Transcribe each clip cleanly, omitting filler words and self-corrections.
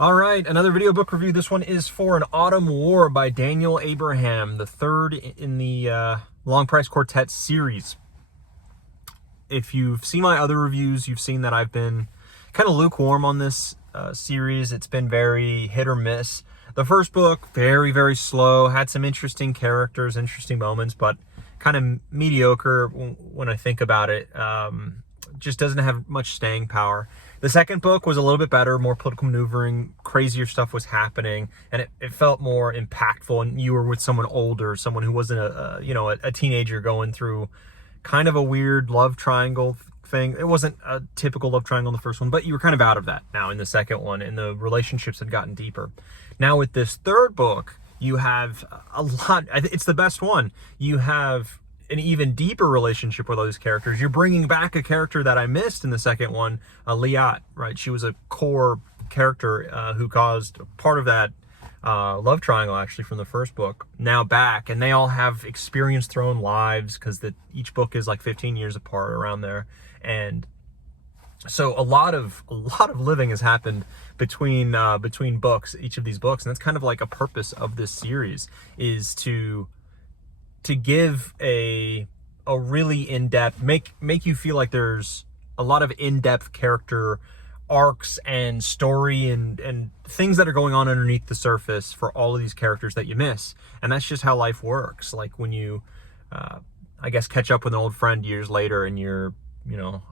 All right, another video book review. This one is for An Autumn War by Daniel Abraham, the third in the Long Price Quartet series. If you've seen my other reviews, you've seen that I've been kind of lukewarm on this series. It's been very hit or miss. The first book, very, very slow, had some interesting characters, interesting moments, but kind of mediocre when I think about it. Just doesn't have much staying power. The second book was a little bit better, more political maneuvering, crazier stuff was happening, and it felt more impactful, and you were with someone older, someone who wasn't a teenager going through kind of a weird love triangle thing. It wasn't a typical love triangle in the first one, but you were kind of out of that now in the second one, and the relationships had gotten deeper. Now with this third book, you have a lot, it's the best one. You have an even deeper relationship with all these characters. You're bringing back a character that I missed in the second one, Literate, right? She was a core character who caused part of that love triangle actually from the first book, now back, and they all have experienced their own lives because each book is like 15 years apart around there, and so a lot of living has happened between books, each of these books, and that's kind of like a purpose of this series, is to give a really in-depth, make you feel like there's a lot of in-depth character arcs and story and things that are going on underneath the surface for all of these characters that you miss. And that's just how life works. Like when you I guess catch up with an old friend years later, and you're,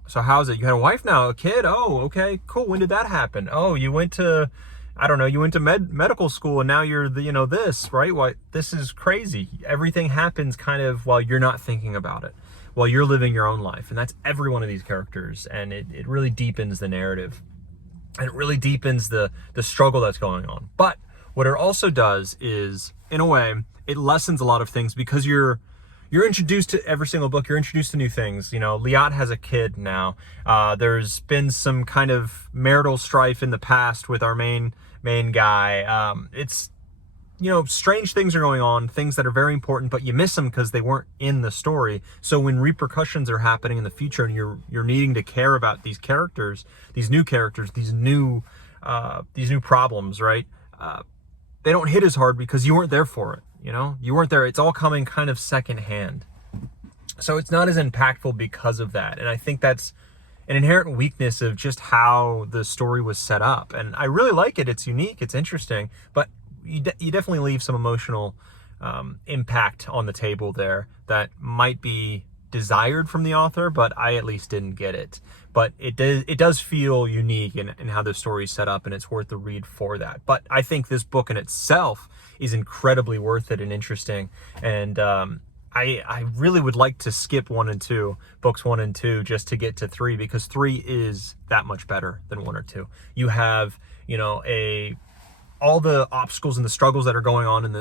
so how's it? You had a wife now, a kid? Oh, okay, cool. When did that happen? Oh, you went to, I don't know, you went to medical school, and now you're this, right? Why, this is crazy. Everything happens kind of while you're not thinking about it, while you're living your own life. And that's every one of these characters. And it really deepens the narrative, and it really deepens the struggle that's going on. But what it also does is, in a way, it lessens a lot of things, because you're introduced to every single book. You're introduced to new things. Liat has a kid now. There's been some kind of marital strife in the past with our main guy. It's, strange things are going on, things that are very important, but you miss them because they weren't in the story. So when repercussions are happening in the future, and you're needing to care about these characters, these new problems, right? They don't hit as hard because you weren't there for it. You weren't there. It's all coming kind of secondhand. So it's not as impactful because of that. And I think that's an inherent weakness of just how the story was set up. And I really like it. It's unique. It's interesting. But you definitely leave some emotional impact on the table there that might be desired from the author, but I at least didn't get it. But it does feel unique in how the story is set up, and it's worth the read for that. But I think this book in itself is incredibly worth it and interesting. And I really would like to skip books 1 and 2, just to get to 3, because 3 is that much better than 1 or 2. You have, all the obstacles and the struggles that are going on in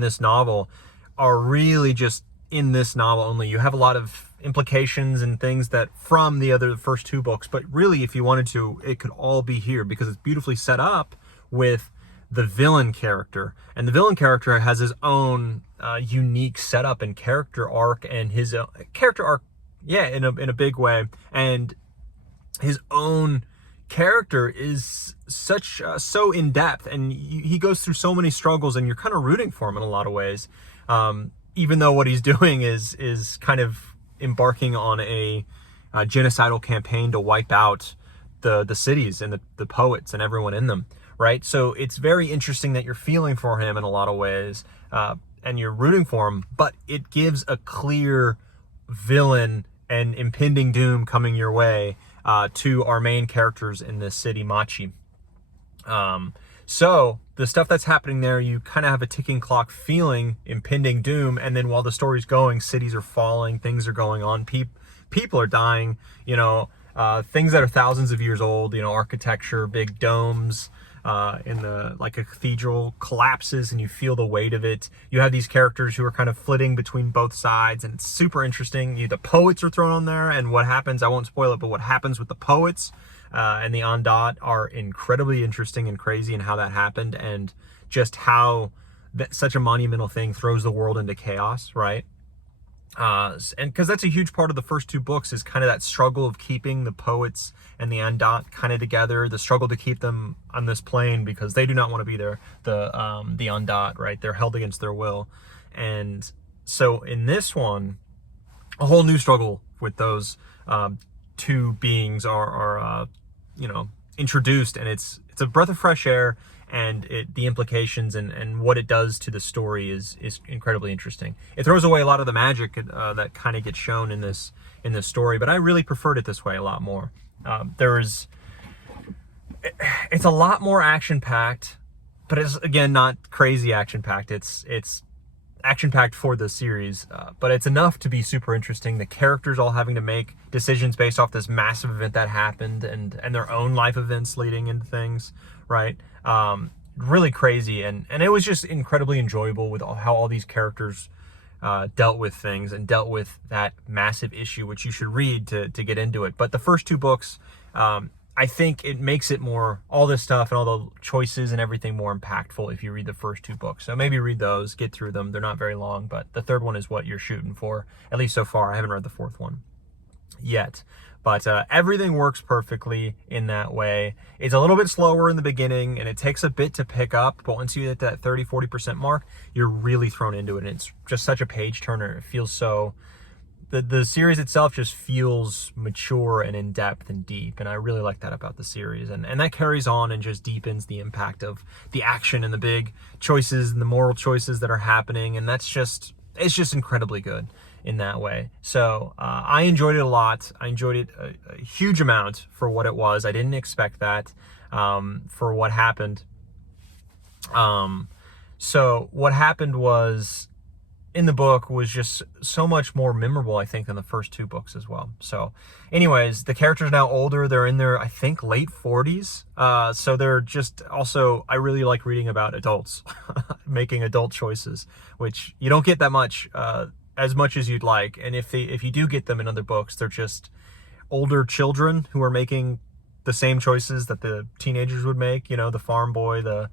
this novel are really just in this novel only. You have a lot of implications and things that from the first 2 books, but really, if you wanted to, it could all be here, because it's beautifully set up with the villain character. And the villain character has his own unique setup and character arc, and his character arc, in a big way. And his own character is so in depth, and he goes through so many struggles, and you're kind of rooting for him in a lot of ways. Even though what he's doing is kind of embarking on a genocidal campaign to wipe out the cities and the poets and everyone in them, right? So it's very interesting that you're feeling for him in a lot of ways, and you're rooting for him, but it gives a clear villain and impending doom coming your way to our main characters in this city, Machi. So the stuff that's happening there, you kind of have a ticking clock feeling, impending doom. And then while the story's going, cities are falling, things are going on, people are dying, things that are thousands of years old, architecture, big domes, like a cathedral collapses, and you feel the weight of it. You have these characters who are kind of flitting between both sides, and it's super interesting. The poets are thrown on there, and what happens, I won't spoil it, but what happens with the poets and the Ondat are incredibly interesting and crazy, and how that happened, and just how such a monumental thing throws the world into chaos, right? And because that's a huge part of the first two books, is kind of that struggle of keeping the poets and the Andot kind of together, the struggle to keep them on this plane because they do not want to be there, the Andot, right? They're held against their will. And so in this one, a whole new struggle with those two beings are introduced, and it's a breath of fresh air, and the implications and what it does to the story is incredibly interesting. It throws away a lot of the magic that kind of gets shown in this story, but I really preferred it this way a lot more. It's a lot more action packed, but it's again not crazy action packed. It's action packed for the series, but it's enough to be super interesting. The characters all having to make decisions based off this massive event that happened, and their own life events leading into things, right? Really crazy, and it was just incredibly enjoyable with how all these characters dealt with things and dealt with that massive issue, which you should read to get into it. But the first two books, I think it makes it more, all this stuff and all the choices and everything, more impactful if you read the first two books. So maybe read those, get through them. They're not very long, but the third one is what you're shooting for, at least so far. I haven't read the fourth one yet. But everything works perfectly in that way. It's a little bit slower in the beginning, and it takes a bit to pick up. But once you hit that 30-40% mark, you're really thrown into it. And it's just such a page turner. It feels so... The series itself just feels mature and in-depth and deep. And I really like that about the series. And that carries on and just deepens the impact of the action and the big choices and the moral choices that are happening. And it's just incredibly good in that way. So I enjoyed it a lot. I enjoyed it a huge amount for what it was. I didn't expect that for what happened. So what happened was, in the book, was just so much more memorable, I think, than the first two books as well. So anyways, the characters are now older. They're in their, I think, late 40s. So they're just also, I really like reading about adults making adult choices, which you don't get that much as much as you'd like. And if you do get them in other books, they're just older children who are making the same choices that the teenagers would make, the farm boy, the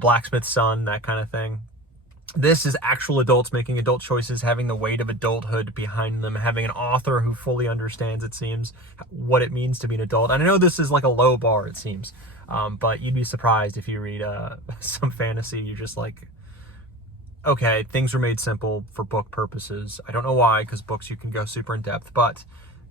blacksmith's son, that kind of thing. This is actual adults making adult choices, having the weight of adulthood behind them, having an author who fully understands, it seems, what it means to be an adult. And I know this is like a low bar, it seems, but you'd be surprised if you read some fantasy. You're just like, okay, things were made simple for book purposes. I don't know why, because books you can go super in depth, but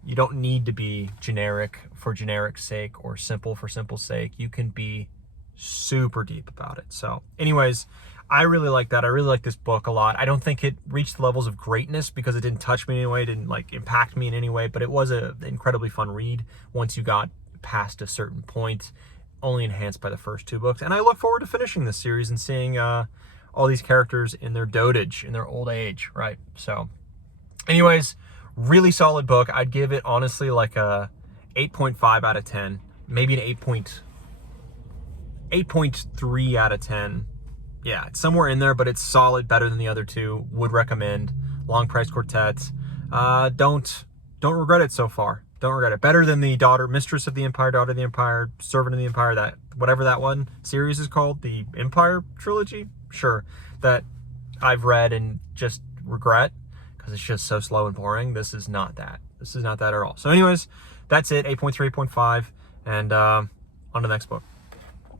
you don't need to be generic for generic's sake or simple for simple's sake. You can be super deep about it. So anyways, I really like that. I really like this book a lot. I don't think it reached the levels of greatness because it didn't touch me in any way, didn't impact me in any way, but it was an incredibly fun read once you got past a certain point, only enhanced by the first two books. And I look forward to finishing this series and seeing all these characters in their dotage, in their old age, right? So anyways, really solid book. I'd give it honestly like a 8.5 out of 10, maybe an 8.3 out of 10. Yeah, it's somewhere in there, but it's solid, better than the other two. Would recommend. Long Price Quartet. Don't regret it so far. Don't regret it. Better than the Mistress of the Empire, Daughter of the Empire, Servant of the Empire, that whatever that one series is called, the Empire trilogy. Sure, that I've read and just regret because it's just so slow and boring. This is not that. This is not that at all. So anyways, that's it. 8.3, 8.5, and on to the next book.